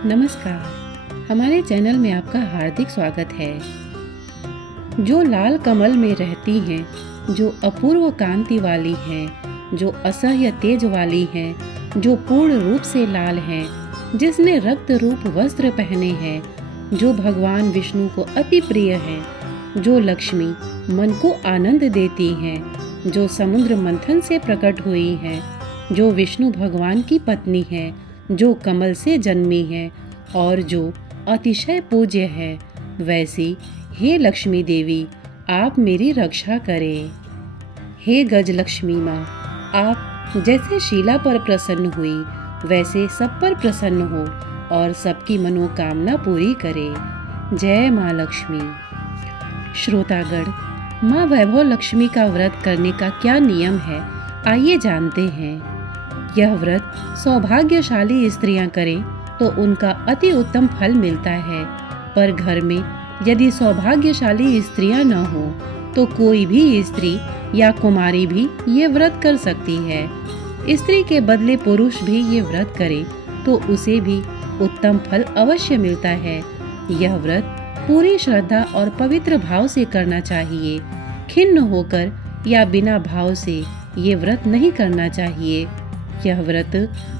नमस्कार, हमारे चैनल में आपका हार्दिक स्वागत है। जो लाल कमल में रहती हैं, जो अपूर्व कांति वाली हैं, जो असह्य तेज वाली हैं, जो पूर्ण रूप से लाल हैं, जिसने रक्त रूप वस्त्र पहने हैं, जो भगवान विष्णु को अति प्रिय हैं, जो लक्ष्मी मन को आनंद देती हैं, जो समुद्र मंथन से प्रकट हुई हैं, जो विष्णु भगवान की पत्नी है, जो कमल से जन्मी है और जो अतिशय पूज्य है, वैसी हे लक्ष्मी देवी आप मेरी रक्षा करें। हे गजलक्ष्मी माँ, आप जैसे शीला पर प्रसन्न हुई वैसे सब पर प्रसन्न हो और सबकी मनोकामना पूरी करे। जय माँ लक्ष्मी। श्रोतागण, माँ वैभव लक्ष्मी का व्रत करने का क्या नियम है, आइए जानते हैं। यह व्रत सौभाग्यशाली स्त्रियां करें तो उनका अति उत्तम फल मिलता है, पर घर में यदि सौभाग्यशाली स्त्रियां न हो तो कोई भी स्त्री या कुमारी भी ये व्रत कर सकती है। स्त्री के बदले पुरुष भी ये व्रत करे तो उसे भी उत्तम फल अवश्य मिलता है। यह व्रत पूरी श्रद्धा और पवित्र भाव से करना चाहिए। खिन्न होकर या बिना भाव से ये व्रत नहीं करना चाहिए। यह व्रत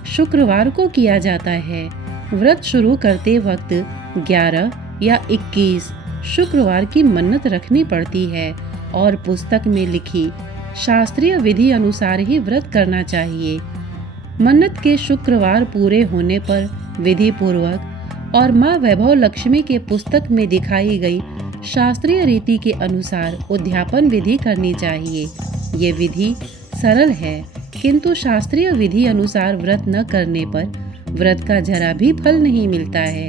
शुक्रवार को किया जाता है। व्रत शुरू करते वक्त 11 या 21 शुक्रवार की मन्नत रखनी पड़ती है और पुस्तक में लिखी शास्त्रीय विधि अनुसार ही व्रत करना चाहिए। मन्नत के शुक्रवार पूरे होने पर विधि पूर्वक और माँ वैभव लक्ष्मी के पुस्तक में दिखाई गई शास्त्रीय रीति के अनुसार उद्यापन विधि करनी चाहिए। ये विधि सरल है, किंतु शास्त्रीय विधि अनुसार व्रत न करने पर व्रत का जरा भी फल नहीं मिलता है।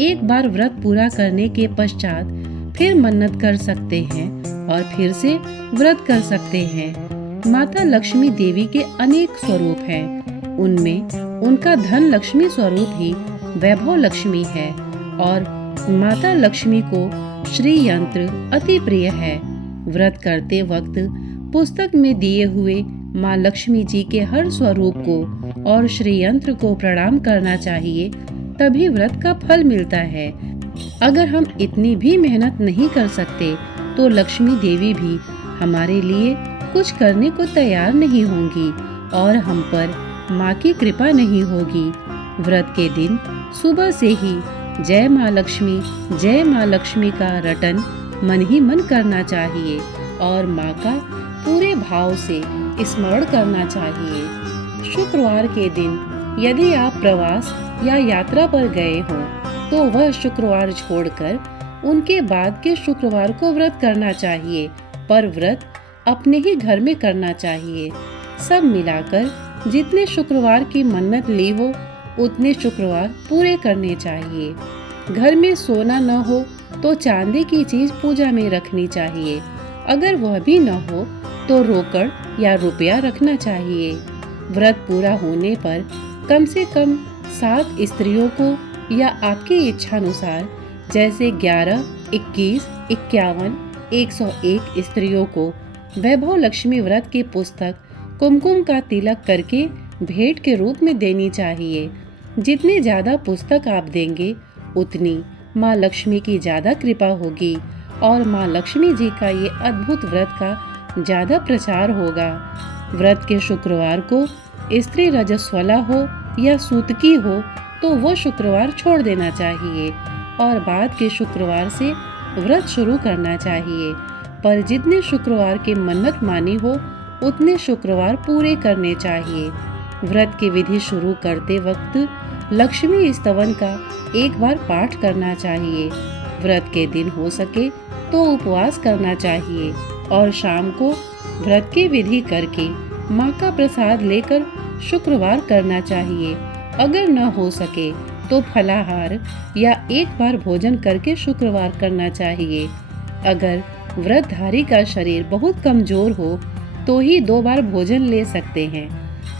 एक बार व्रत पूरा करने के पश्चात फिर मन्नत कर सकते हैं और फिर से व्रत कर सकते हैं। माता लक्ष्मी देवी के अनेक स्वरूप हैं। उनमें उनका धन लक्ष्मी स्वरूप ही वैभव लक्ष्मी है और माता लक्ष्मी को श्री यंत्र अति प्रिय है। व्रत करते वक्त पुस्तक में दिए हुए माँ लक्ष्मी जी के हर स्वरूप को और श्री यंत्र को प्रणाम करना चाहिए, तभी व्रत का फल मिलता है। अगर हम इतनी भी मेहनत नहीं कर सकते तो लक्ष्मी देवी भी हमारे लिए कुछ करने को तैयार नहीं होंगी और हम पर माँ की कृपा नहीं होगी। व्रत के दिन सुबह से ही जय माँ लक्ष्मी का रटन मन ही मन करना चाहिए और माँ का पूरे भाव से स्मरण करना चाहिए। शुक्रवार के दिन यदि आप प्रवास या यात्रा पर गए हों तो वह शुक्रवार छोड़कर उनके बाद के शुक्रवार को व्रत करना चाहिए, पर व्रत अपने ही घर में करना चाहिए। सब मिलाकर जितने शुक्रवार की मन्नत ली हो उतने शुक्रवार पूरे करने चाहिए। घर में सोना न हो तो चांदी की चीज पूजा में रखनी चाहिए। अगर वह भी न हो तो रोकड़ या रुपया रखना चाहिए। व्रत पूरा होने पर कम से कम 7 स्त्रियों को या आपकी इच्छानुसार जैसे 11, 21, 51, 101 स्त्रियों को वैभव लक्ष्मी व्रत की पुस्तक कुमकुम का तिलक करके भेंट के रूप में देनी चाहिए। जितने ज्यादा पुस्तक आप देंगे उतनी माँ लक्ष्मी की ज्यादा कृपा होगी और माँ लक्ष्मी जी का ये अद्भुत व्रत का ज्यादा प्रचार होगा। व्रत के शुक्रवार को स्त्री रजस्वला हो या सूतकी हो तो वो शुक्रवार छोड़ देना चाहिए और बाद के शुक्रवार से व्रत शुरू करना चाहिए। पर जितने शुक्रवार की मन्नत मानी हो उतने शुक्रवार पूरे करने चाहिए। व्रत की विधि शुरू करते वक्त लक्ष्मी स्तवन का एक बार पाठ करना चाहिए। व्रत के दिन हो सके तो उपवास करना चाहिए और शाम को व्रत की विधि करके माँ का प्रसाद लेकर शुक्रवार करना चाहिए। अगर न हो सके तो फलाहार या एक बार भोजन करके शुक्रवार करना चाहिए। अगर व्रतधारी का शरीर बहुत कमजोर हो तो ही 2 बार भोजन ले सकते हैं।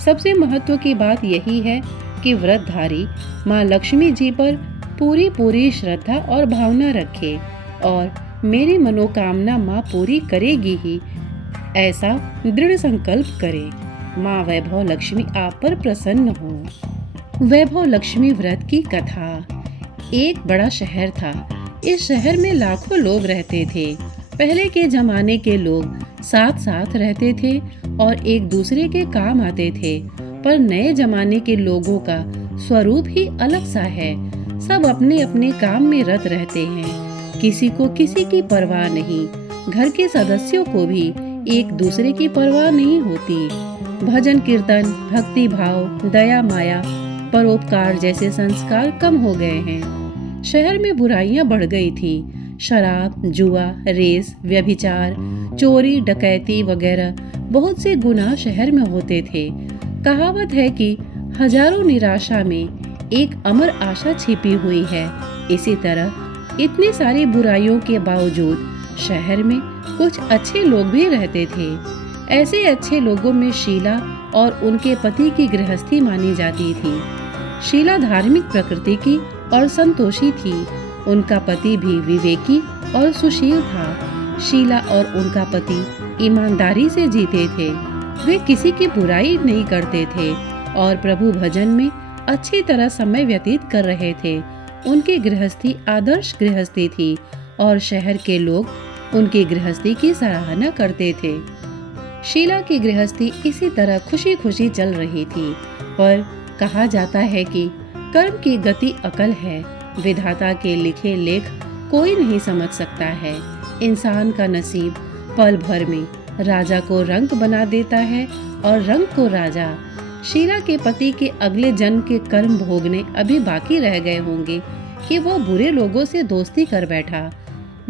सबसे महत्व की बात यही है कि व्रतधारी माँ लक्ष्मी जी पर पूरी श्रद्धा और भावना रखे और मेरी मनोकामना माँ पूरी करेगी ही, ऐसा दृढ़ संकल्प करे। माँ वैभव लक्ष्मी आप पर प्रसन्न हो। वैभव लक्ष्मी व्रत की कथा। एक बड़ा शहर था। इस शहर में लाखों लोग रहते थे। पहले के जमाने के लोग साथ साथ रहते थे और एक दूसरे के काम आते थे, पर नए जमाने के लोगों का स्वरूप ही अलग सा है। सब अपने अपने काम में रत रहते हैं। किसी को किसी की परवाह नहीं। घर के सदस्यों को भी एक दूसरे की परवाह नहीं होती। भजन कीर्तन, भक्ति भाव, दया माया, परोपकार जैसे संस्कार कम हो गए हैं। शहर में बुराइयां बढ़ गई थी। शराब, जुआ, रेस, व्यभिचार, चोरी, डकैती वगैरह बहुत से गुनाह शहर में होते थे। कहावत है कि हजारों निराशा में एक अमर आशा छिपी हुई है। इसी तरह इतनी सारी बुराइयों के बावजूद शहर में कुछ अच्छे लोग भी रहते थे। ऐसे अच्छे लोगों में शीला और उनके पति की गृहस्थी मानी जाती थी। शीला धार्मिक प्रकृति की और संतोषी थी। उनका पति भी विवेकी और सुशील था। शीला और उनका पति ईमानदारी से जीते थे। वे किसी की बुराई नहीं करते थे और प्रभु भजन में अच्छी तरह समय व्यतीत कर रहे थे। उनकी गृहस्थी आदर्श गृहस्थी थी और शहर के लोग उनकी गृहस्थी की सराहना करते थे। शीला की गृहस्थी इसी तरह खुशी खुशी चल रही थी, पर कहा जाता है कि कर्म की गति अकल है। विधाता के लिखे लेख कोई नहीं समझ सकता है। इंसान का नसीब पल भर में राजा को रंक बना देता है और रंक को राजा। शीला के पति के अगले जन्म के कर्म भोगने अभी बाकी रह गए होंगे कि वह बुरे लोगों से दोस्ती कर बैठा।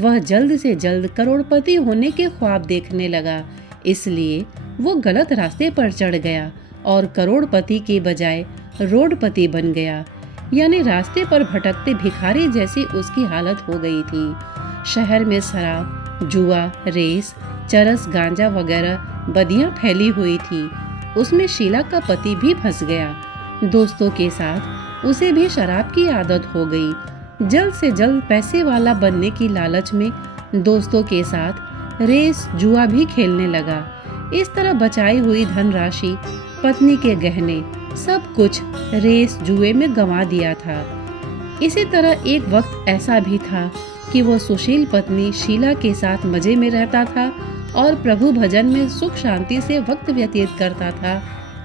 वह जल्द से जल्द करोड़पति होने के ख्वाब देखने लगा, इसलिए वो गलत रास्ते पर चढ़ गया और करोड़पति के बजाय रोडपति बन गया। यानी रास्ते पर भटकते भिखारी जैसी उसकी हालत हो गई थी। शहर में शराब, जुआ, रेस, चरस, गांजा वगैरह बदियां फैली हुई थी। उसमें शीला का पति भी फंस गया। दोस्तों के साथ उसे भी शराब की आदत हो गई। जल्द से जल्द पैसे वाला बनने की लालच में दोस्तों के साथ रेस, जुआ भी खेलने लगा। इस तरह बचाई हुई धनराशि, पत्नी के गहने, सब कुछ रेस जुए में गंवा दिया था। इसी तरह एक वक्त ऐसा भी था कि वो सुशील पत्नी शीला के साथ मजे में रहता था और प्रभु भजन में सुख शांति से वक्त व्यतीत करता था।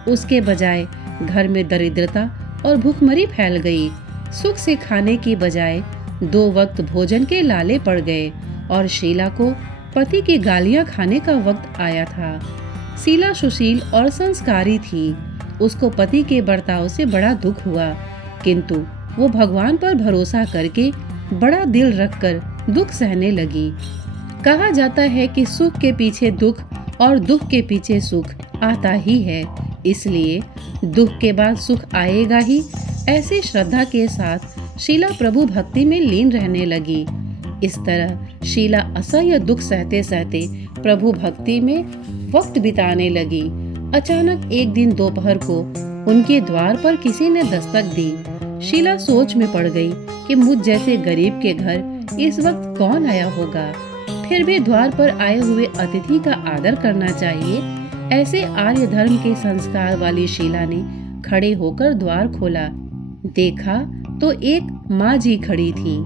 उसके बजाय घर में दरिद्रता और भूखमरी फैल गई। सुख से खाने की बजाय 2 वक्त भोजन के लाले पड़ गए और शीला को पति की गालियां खाने का वक्त आया था। शीला सुशील और संस्कारी थी। उसको पति के बर्ताव से बड़ा दुख हुआ, किंतु वो भगवान पर भरोसा करके बड़ा दिल रखकर दुख सहने लगी। कहा जाता है कि सुख के पीछे दुख और दुख के पीछे सुख आता ही है, इसलिए दुख के बाद सुख आएगा ही। ऐसे श्रद्धा के साथ शीला प्रभु भक्ति में लीन रहने लगी। इस तरह शीला असह्य दुख सहते सहते प्रभु भक्ति में वक्त बिताने लगी। अचानक एक दिन दोपहर को उनके द्वार पर किसी ने दस्तक दी। शीला सोच में पड़ गई कि मुझ जैसे गरीब के घर इस वक्त कौन आया होगा। फिर भी द्वार पर आए हुए अतिथि का आदर करना चाहिए। ऐसे आर्य धर्म के संस्कार वाली शीला ने खड़े होकर द्वार खोला। देखा तो एक माँ जी खड़ी थी।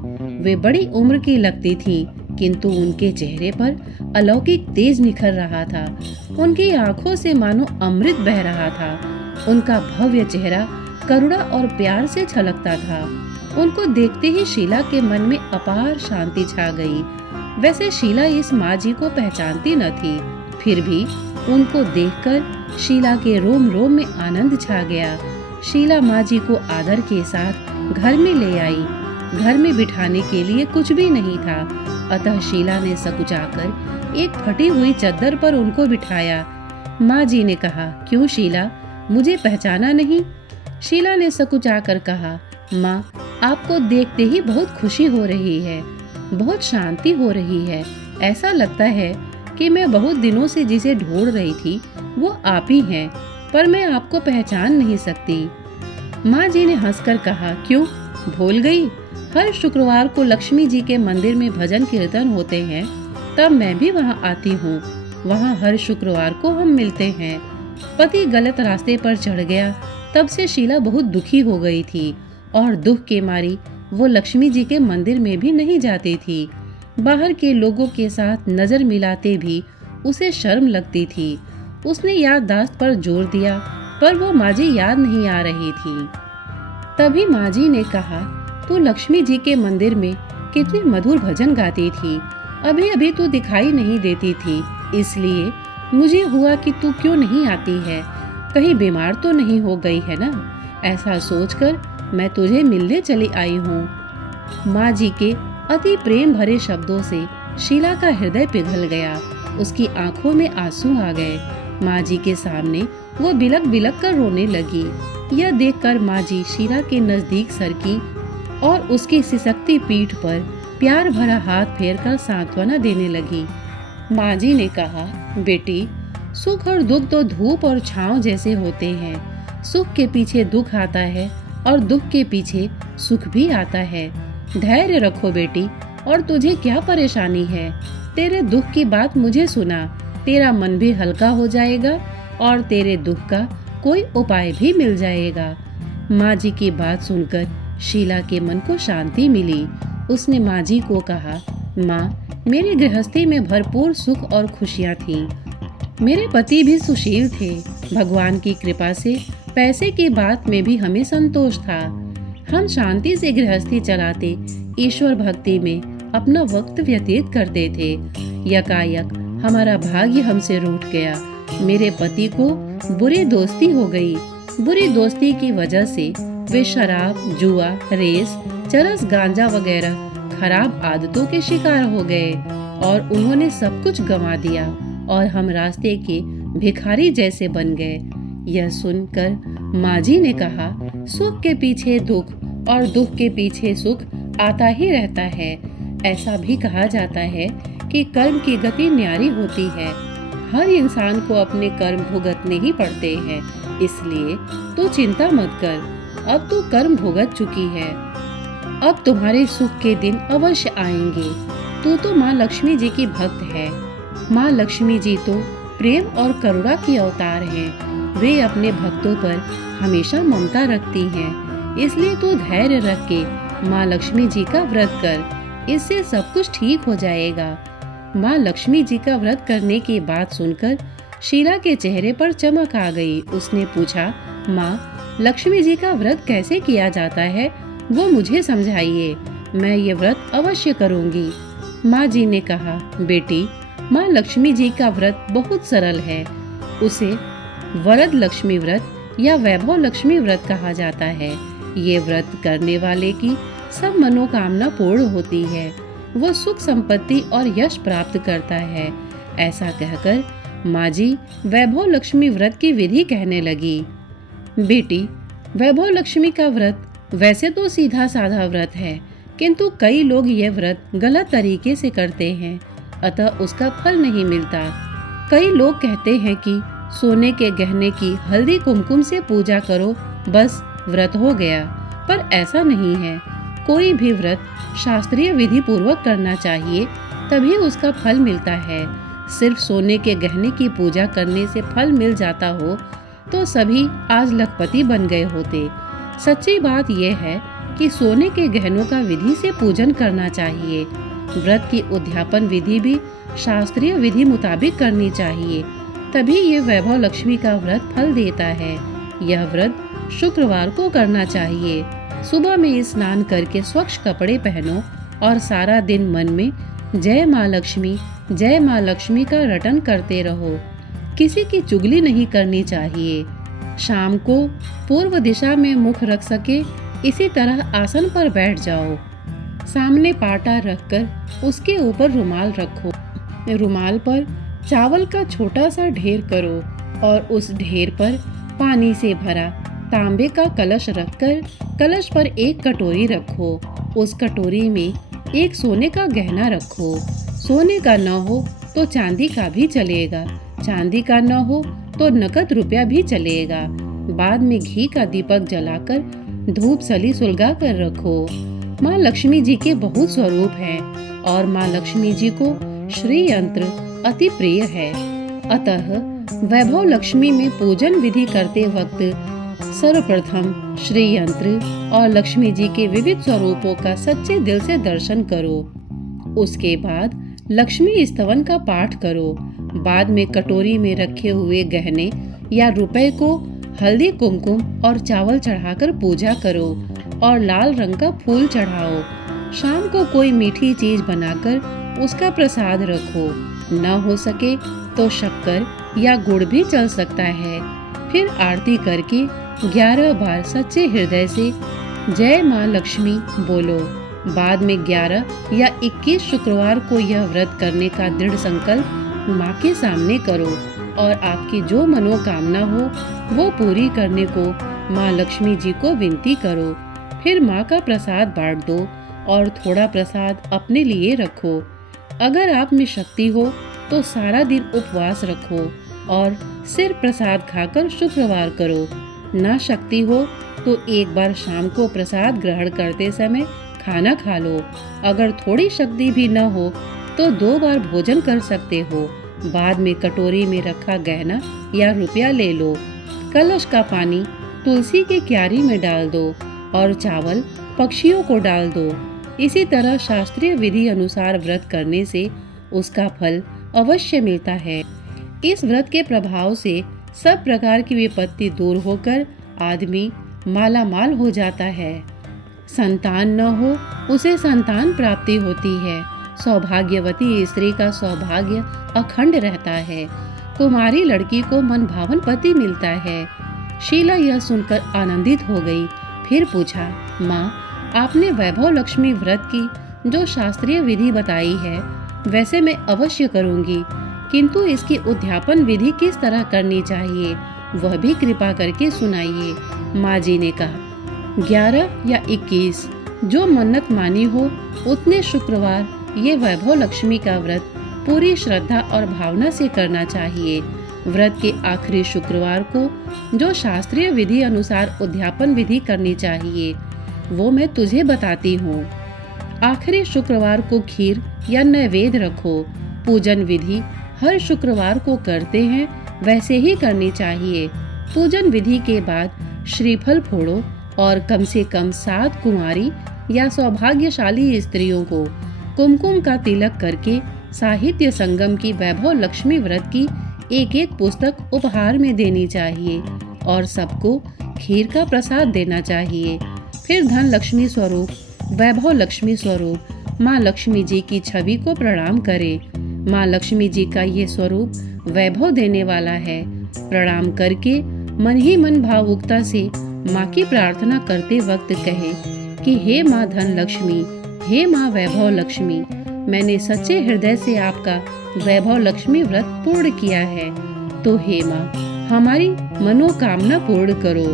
वे बड़ी उम्र की लगती थी, किंतु उनके चेहरे पर अलौकिक तेज निखर रहा था। उनकी आंखों से मानो अमृत बह रहा था। उनका भव्य चेहरा करुणा और प्यार से छलकता था। उनको देखते ही शीला के मन में अपार शांति छा गई। वैसे शीला इस माँ जी को पहचानती न थी, फिर भी उनको देखकर शीला के रोम रोम में आनंद छा गया। शीला माँ जी को आदर के साथ घर में ले आई। घर में बिठाने के लिए कुछ भी नहीं था, अतः शीला ने सकुचाकर एक फटी हुई चद्दर पर उनको बिठाया। माँ जी ने कहा, क्यों शीला, मुझे पहचाना नहीं? शीला ने सकुचाकर कहा, माँ, आपको देखते ही बहुत खुशी हो रही है, बहुत शांति हो रही है। ऐसा लगता है कि मैं बहुत दिनों से जिसे ढूंढ रही थी वो आप ही हैं, पर मैं आपको पहचान नहीं सकती। माँ जी ने हंसकर कहा, क्यों, भूल गई? हर शुक्रवार को लक्ष्मी जी के मंदिर में भजन कीर्तन होते हैं, तब मैं भी वहाँ आती हूँ। वहाँ हर शुक्रवार को हम मिलते हैं पति गलत रास्ते पर चढ़ गया, तब से शीला बहुत दुखी हो गई थी और दुख के मारी वो लक्ष्मी जी के मंदिर में भी नहीं जाती थी। बाहर के लोगों के साथ नजर मिलाते भी उसे शर्म लगती थी। उसने याददाश्त पर जोर दिया, पर वो माँ जी याद नहीं आ रही थी। तभी माँ जी ने कहा, तू लक्ष्मी जी के मंदिर में कितने मधुर भजन गाती थी, अभी अभी तू दिखाई नहीं देती थी, इसलिए मुझे हुआ कि तू क्यों नहीं आती है, कहीं बीमार तो नहीं हो गई है ना। ऐसा सोचकर मैं तुझे मिलने चली आई हूँ। माँ जी के अति प्रेम भरे शब्दों से शीला का हृदय पिघल गया, उसकी आंखों में आंसू आ गए। माँ जी के सामने वो बिलक बिलक कर रोने लगी। यह देखकर माँ जी शीला के नजदीक सरकी और उसकी सिसकती पीठ पर प्यार भरा हाथ फेरकर सांत्वना देने लगी। माँ जी ने कहा, बेटी, सुख और दुख तो धूप और छांव जैसे होते हैं। सुख के पीछे दुख आता है और दुख के पीछे सुख भी आता है। धैर्य रखो बेटी, और तुझे क्या परेशानी है? तेरे दुख की बात मुझे सुना, तेरा मन भी हल्का हो जाएगा और तेरे दुख का कोई उपाय भी मिल जाएगा। माँ जी की बात सुनकर शीला के मन को शांति मिली। उसने माँ जी को कहा, माँ, मेरी गृहस्थी में भरपूर सुख और खुशियाँ थीं। मेरे पति भी सुशील थे। भगवान की कृपा से पैसे की बात में भी हमें संतोष था। हम शांति से गृहस्थी चलाते ईश्वर भक्ति में अपना वक्त व्यतीत करते थे। यकायक हमारा भाग्य हमसे रूठ गया। मेरे पति को बुरी दोस्ती हो गई। बुरी दोस्ती की वजह से वे शराब, जुआ, रेस, चरस, गांजा वगैरह खराब आदतों के शिकार हो गए और उन्होंने सब कुछ गंवा दिया और हम रास्ते के भिखारी जैसे बन गए। यह सुनकर माँ जी ने कहा, सुख के पीछे दुख और दुख के पीछे सुख आता ही रहता है। ऐसा भी कहा जाता है कि कर्म की गति न्यारी होती है। हर इंसान को अपने कर्म भुगतने ही पड़ते हैं, इसलिए तू चिंता मत कर। अब तू कर्म भुगत चुकी है, अब तुम्हारे सुख के दिन अवश्य आएंगे। तू तो माँ लक्ष्मी जी की भक्त है। माँ लक्ष्मी जी तो प्रेम और करुणा की अवतार हैं। वे अपने भक्तों पर हमेशा ममता रखती हैं। इसलिए तू धैर्य रख के माँ लक्ष्मी जी का व्रत कर, इससे सब कुछ ठीक हो जाएगा। माँ लक्ष्मी जी का व्रत करने की बात सुनकर शीला के चेहरे पर चमक आ गई। उसने पूछा, माँ, लक्ष्मी जी का व्रत कैसे किया जाता है, वो मुझे समझाइए। मैं ये व्रत अवश्य करूँगी। माँ जी ने कहा, बेटी, माँ लक्ष्मी जी का व्रत बहुत सरल है। उसे वरद लक्ष्मी व्रत या वैभव लक्ष्मी व्रत कहा जाता है। ये व्रत करने वाले की सब मनोकामना पूर्ण होती है। वो सुख, संपत्ति और यश प्राप्त करता है। ऐसा कहकर माँ जी वैभव लक्ष्मी व्रत की विधि कहने लगी। बेटी, वैभव लक्ष्मी का व्रत वैसे तो सीधा साधा व्रत है, किंतु कई लोग ये व्रत गलत तरीके से करते हैं, अतः उसका फल नहीं मिलता। कई लोग कहते हैं कि सोने के गहने की हल्दी कुमकुम से पूजा करो, बस व्रत हो गया, पर ऐसा नहीं है। कोई भी व्रत शास्त्रीय विधि पूर्वक करना चाहिए, तभी उसका फल मिलता है। सिर्फ सोने के गहने की पूजा करने से फल मिल जाता हो तो सभी आज लखपति बन गए होते। सच्ची बात यह है कि सोने के गहनों का विधि से पूजन करना चाहिए। व्रत की उद्यापन विधि भी शास्त्रीय विधि मुताबिक करनी चाहिए, तभी ये वैभव लक्ष्मी का व्रत फल देता है। यह व्रत शुक्रवार को करना चाहिए। सुबह में स्नान करके स्वच्छ कपड़े पहनो और सारा दिन मन में जय माँ लक्ष्मी का रटन करते रहो। किसी की चुगली नहीं करनी चाहिए। शाम को पूर्व दिशा में मुख रख सके इसी तरह आसन पर बैठ जाओ। सामने पाटा रखकर उसके ऊपर रुमाल रखो। रुमाल पर चावल का छोटा सा ढेर करो और उस ढेर पर पानी से भरा तांबे का कलश रखकर कलश पर एक कटोरी रखो। उस कटोरी में एक सोने का गहना रखो। सोने का न हो तो चांदी का भी चलेगा, चांदी का न हो तो नकद रुपया भी चलेगा। बाद में घी का दीपक जलाकर धूप सली सुलगा कर रखो। माँ लक्ष्मी जी के बहुत स्वरूप हैं और माँ लक्ष्मी जी को श्री यंत्र अति प्रिय है, अतः वैभव लक्ष्मी में पूजन विधि करते वक्त सर्वप्रथम श्री यंत्र और लक्ष्मी जी के विविध स्वरूपों का सच्चे दिल से दर्शन करो। उसके बाद लक्ष्मी स्तवन का पाठ करो। बाद में कटोरी में रखे हुए गहने या रुपए को हल्दी कुमकुम और चावल चढ़ाकर पूजा करो और लाल रंग का फूल चढ़ाओ। शाम को कोई मीठी चीज बनाकर उसका प्रसाद रखो। न हो सके तो शक्कर या गुड़ भी चल सकता है। फिर आरती करके 11 बार सच्चे हृदय से जय माँ लक्ष्मी बोलो। बाद में 11 या 21 शुक्रवार को यह व्रत करने का दृढ़ संकल्प माँ के सामने करो और आपकी जो मनोकामना हो वो पूरी करने को माँ लक्ष्मी जी को विनती करो। फिर माँ का प्रसाद बांट दो और थोड़ा प्रसाद अपने लिए रखो। अगर आप में शक्ति हो तो सारा दिन उपवास रखो और सिर्फ प्रसाद खाकर शुक्रवार करो। ना शक्ति हो तो एक बार शाम को प्रसाद ग्रहण करते समय खाना खा लो। अगर थोड़ी शक्ति भी न हो तो 2 बार भोजन कर सकते हो। बाद में कटोरी में रखा गहना या रुपया ले लो। कलश का पानी तुलसी की क्यारी में डाल दो और चावल पक्षियों को डाल दो। इसी तरह शास्त्रीय विधि अनुसार व्रत करने से उसका फल अवश्य मिलता है। इस व्रत के प्रभाव से सब प्रकार की विपत्ति दूर होकर आदमी माला माल हो जाता है। संतान न हो उसे संतान प्राप्ति होती है। सौभाग्यवती स्त्री का सौभाग्य अखंड रहता है। कुमारी लड़की को मनभावन पति मिलता है। शीला यह सुनकर आनंदित हो गई। फिर पूछा, माँ, आपने वैभव लक्ष्मी व्रत की जो शास्त्रीय विधि बताई है वैसे मैं अवश्य करूँगी, किंतु इसकी उद्यापन विधि किस तरह करनी चाहिए वह भी कृपा करके सुनाइए। माँ जी ने कहा, 11 या 21 जो मन्नत मानी हो उतने शुक्रवार ये वैभव लक्ष्मी का व्रत पूरी श्रद्धा और भावना से करना चाहिए। व्रत के आखिरी शुक्रवार को जो शास्त्रीय विधि अनुसार उद्यापन विधि करनी चाहिए वो मैं तुझे बताती हूँ। आखिरी शुक्रवार को खीर या नैवेद्य रखो। पूजन विधि हर शुक्रवार को करते हैं वैसे ही करनी चाहिए। पूजन विधि के बाद श्रीफल फोड़ो और कम से कम 7 कुंवारी या सौभाग्यशाली स्त्रियों को कुमकुम का तिलक करके साहित्य संगम की वैभव लक्ष्मी व्रत की एक पुस्तक उपहार में देनी चाहिए और सबको खीर का प्रसाद देना चाहिए। फिर धन लक्ष्मी स्वरूप वैभव लक्ष्मी स्वरूप माँ लक्ष्मी जी की छवि को प्रणाम करें। माँ लक्ष्मी जी का ये स्वरूप वैभव देने वाला है। प्रणाम करके मन ही मन भावुकता से माँ की प्रार्थना करते वक्त कहे कि हे माँ धन लक्ष्मी, हे माँ वैभव लक्ष्मी, मैंने सच्चे हृदय से आपका वैभव लक्ष्मी व्रत पूर्ण किया है, तो हे माँ हमारी मनोकामना पूर्ण करो,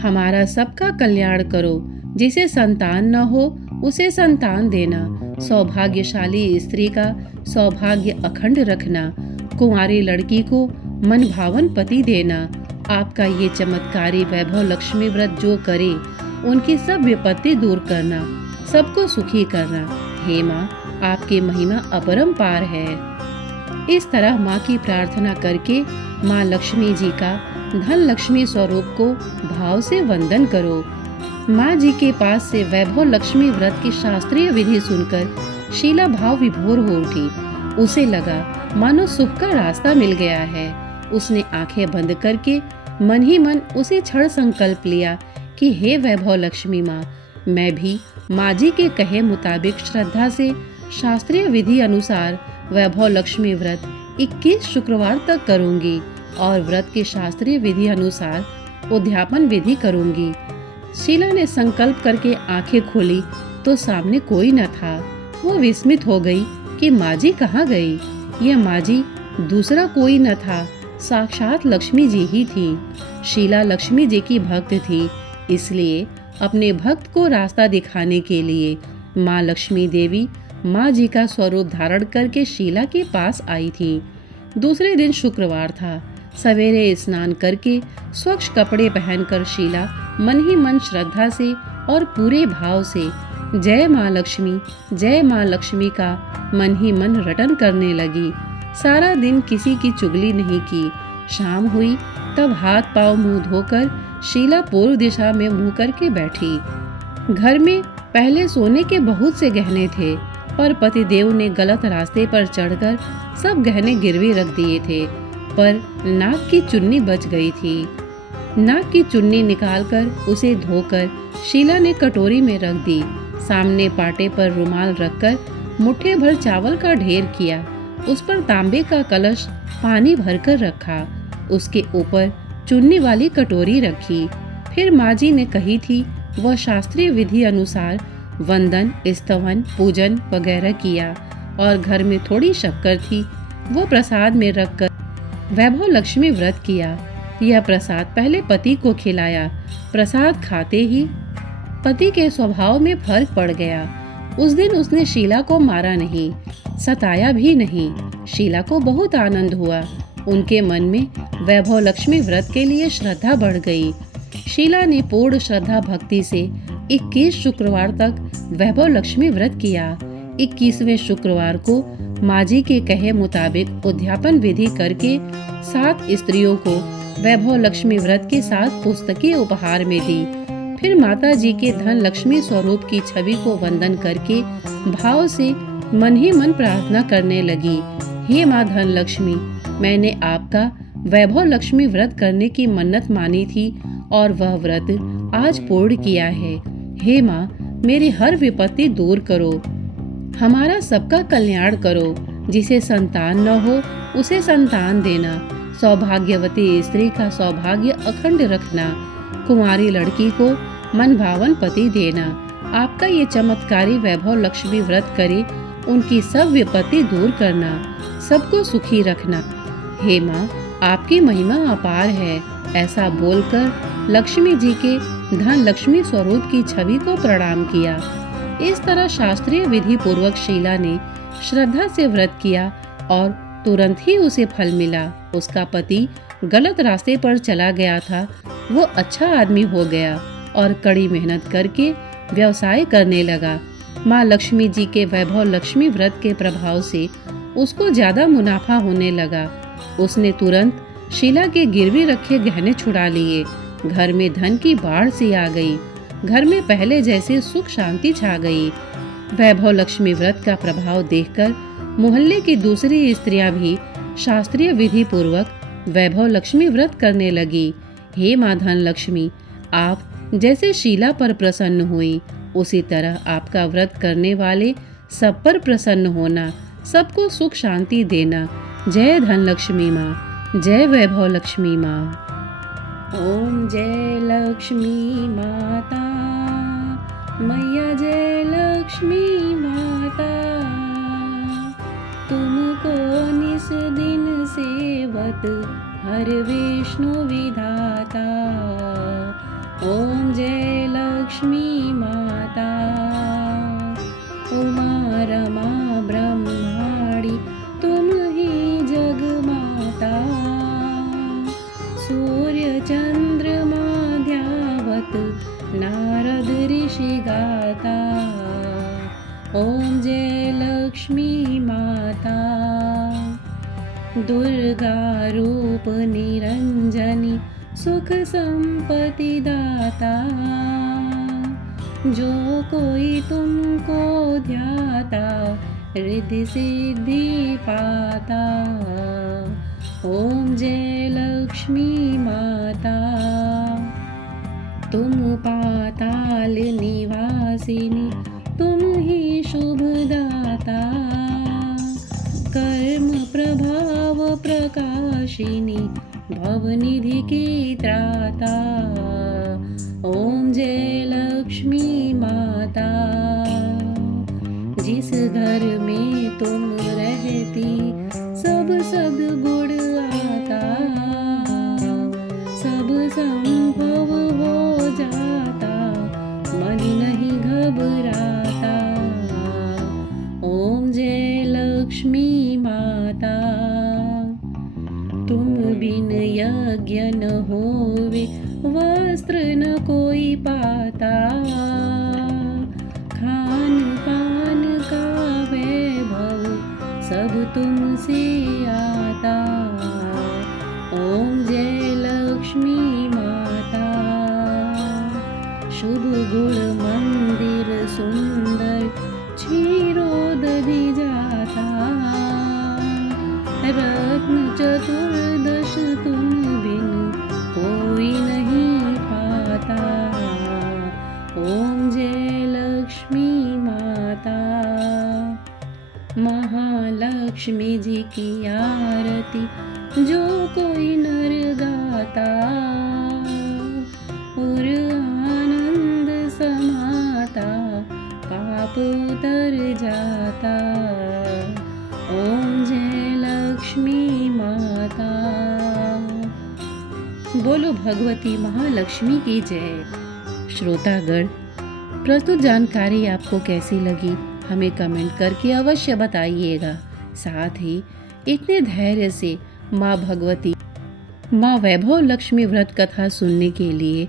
हमारा सबका कल्याण करो। जिसे संतान न हो उसे संतान देना, सौभाग्यशाली स्त्री का सौभाग्य अखंड रखना, कुंवारी लड़की को मनभावन पति देना। आपका ये चमत्कारी वैभव लक्ष्मी व्रत जो करे उनकी सब विपत्ति दूर करना, सबको सुखी करना। हे माँ, आपकी महिमा अपरंपार है। इस तरह माँ की प्रार्थना करके माँ लक्ष्मी जी का धन लक्ष्मी स्वरूप को भाव से वंदन करो। माँ जी के पास से वैभव लक्ष्मी व्रत की शास्त्रीय विधि सुनकर शीला भाव विभोर हो उठी। उसे लगा मानो सुख का रास्ता मिल गया है। उसने आंखें बंद करके मन ही मन उसे क्षण संकल्प लिया कि हे वैभव लक्ष्मी माँ, मैं भी माँ जी के कहे मुताबिक श्रद्धा से शास्त्रीय विधि अनुसार वैभव लक्ष्मी व्रत 21 शुक्रवार तक करूंगी और व्रत के शास्त्रीय विधि अनुसार उद्यापन विधि करूंगी। शीला ने संकल्प करके आंखें खोली तो सामने कोई न था। वो विस्मित हो गई कि माँ जी कहाँ गई। यह माँ जी दूसरा कोई न था, साक्षात लक्ष्मी जी ही थी। शीला लक्ष्मी जी की भक्त थी, इसलिए अपने भक्त को रास्ता दिखाने के लिए माँ लक्ष्मी देवी माँ जी का स्वरूप धारण करके शीला के पास आई थी। दूसरे दिन शुक्रवार था। सवेरे स्नान करके स्वच्छ कपड़े पहनकर शीला मन ही मन श्रद्धा से और पूरे भाव से जय माँ लक्ष्मी का मन ही मन रटन करने लगी। सारा दिन किसी की चुगली नहीं की। शाम हुई तब हाथ पांव मुंह धोकर शीला पूर्व दिशा में मुंह करके बैठी। घर में पहले सोने के बहुत से गहने थे, पर पतिदेव ने गलत रास्ते पर चढ़कर सब गहने गिरवी रख दिए थे। पर नाक की चुन्नी बच गई थी। नाक की चुन्नी निकालकर उसे धोकर शीला ने कटोरी में रख दी। सामने पाटे पर रुमाल रखकर मुट्ठी भर चावल का ढेर किया। उस पर तांबे का कलश पानी भरकर रखा। उसके ऊपर चुन्नी वाली कटोरी रखी। फिर माँ जी ने कही थी वह शास्त्रीय विधि अनुसार वंदन, स्तवन, पूजन वगैरह किया और घर में थोड़ी शक्कर थी, वो प्रसाद में रखकर वैभव लक्ष्मी व्रत किया। यह प्रसाद पहले पति को खिलाया। प्रसाद खाते ही पति के स्वभाव में फर्क पड़ गया। उस दिन उसने शीला को मारा नहीं, सताया भी नहीं। शीला को बहुत आनंद हुआ। उनके मन में वैभव लक्ष्मी व्रत के लिए श्रद्धा बढ़ गई। शीला ने पूर्ण श्रद्धा भक्ति से 21 शुक्रवार तक वैभव लक्ष्मी व्रत किया। 21वें शुक्रवार को माँ जी के कहे मुताबिक उद्यापन विधि करके 7 स्त्रियों को वैभव लक्ष्मी व्रत के साथ पुस्तकें उपहार में दी। फिर माता जी के धन लक्ष्मी स्वरूप की छवि को वंदन करके भाव से मन ही मन प्रार्थना करने लगी। हे माँ धन लक्ष्मी, मैंने आपका वैभव लक्ष्मी व्रत करने की मन्नत मानी थी और वह व्रत आज पूर्ण किया है। हे माँ, मेरी हर विपत्ति दूर करो, हमारा सबका कल्याण करो। जिसे संतान न हो उसे संतान देना, सौभाग्यवती स्त्री का सौभाग्य अखंड रखना, कुंवारी लड़की को मन भावन पति देना। आपका ये चमत्कारी वैभव लक्ष्मी व्रत करे, उनकी सब विपत्ति दूर करना, सबको सुखी रखना। हे माँ, आपकी महिमा अपार है। ऐसा बोलकर लक्ष्मी जी के धन लक्ष्मी स्वरूप की छवि को प्रणाम किया। इस तरह शास्त्रीय विधि पूर्वक शीला ने श्रद्धा से व्रत किया और तुरंत ही उसे फल मिला। उसका पति गलत रास्ते पर चला गया था, वो अच्छा आदमी हो गया और कड़ी मेहनत करके व्यवसाय करने लगा। माँ लक्ष्मी जी के वैभव लक्ष्मी व्रत के प्रभाव से उसको ज्यादा मुनाफा होने लगा। उसने तुरंत शीला के गिरवी रखे गहने छुड़ा लिए। घर में धन की बाढ़ सी आ गई। घर में पहले जैसे सुख शांति छा गई। वैभव लक्ष्मी व्रत का प्रभाव देखकर मोहल्ले की दूसरी स्त्रियां भी शास्त्रीय विधि पूर्वक वैभव लक्ष्मी व्रत करने लगी। हे माँ धन लक्ष्मी, आप जैसे शीला पर प्रसन्न हुई, उसी तरह आपका व्रत करने वाले सब पर प्रसन्न होना, सबको सुख शांति देना। जय धन लक्ष्मी माँ, जय वैभव लक्ष्मी माँ। ओम जय लक्ष्मी माता, मैया जय लक्ष्मी माता, तुमको निस दिन सेवत हर विष्णु विधाता। ओम जय लक्ष्मी माता, उमा रमा ब्रह्माणी तुम ही जग माता। सूर्य चंद्रमा ध्यावत नारद ऋषि गाता। ओम जय लक्ष्मी माता, दुर्गा रूप निरंजनी सुख संपत्ति दाता। जो कोई तुमको ध्याता रिद्धि सिद्धि पाता। ओम जय लक्ष्मी माता, तुम पाताल निवासिनी तुम ही शुभदाता। कर्म प्रभाव प्रकाशिनी भवनिधि की त्राता। ओम जय लक्ष्मी माता, जिस घर में तुम रहती सब सद्गुण आता। सब संभव हो जाता, मन नहीं घबराता। ओम जय लक्ष्मी माता, तुम बिन यज्ञ न होवे वस्त्र न कोई पाता। खान पान का वैभव सब तुमसे ओम जय लक्ष्मी माता। महालक्ष्मी जी की आरती जो कोई नर गाता, और आनंद समाता पाप उतर जाता। ओम जय लक्ष्मी माता। बोलो भगवती महालक्ष्मी की जय। श्रोतागण, प्रस्तुत जानकारी आपको कैसी लगी हमें कमेंट करके अवश्य बताइएगा। साथ ही इतने धैर्य से माँ भगवती, माँ वैभव लक्ष्मी व्रत कथा सुनने के लिए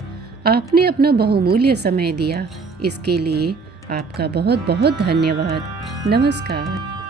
आपने अपना बहुमूल्य समय दिया, इसके लिए आपका बहुत बहुत धन्यवाद। नमस्कार।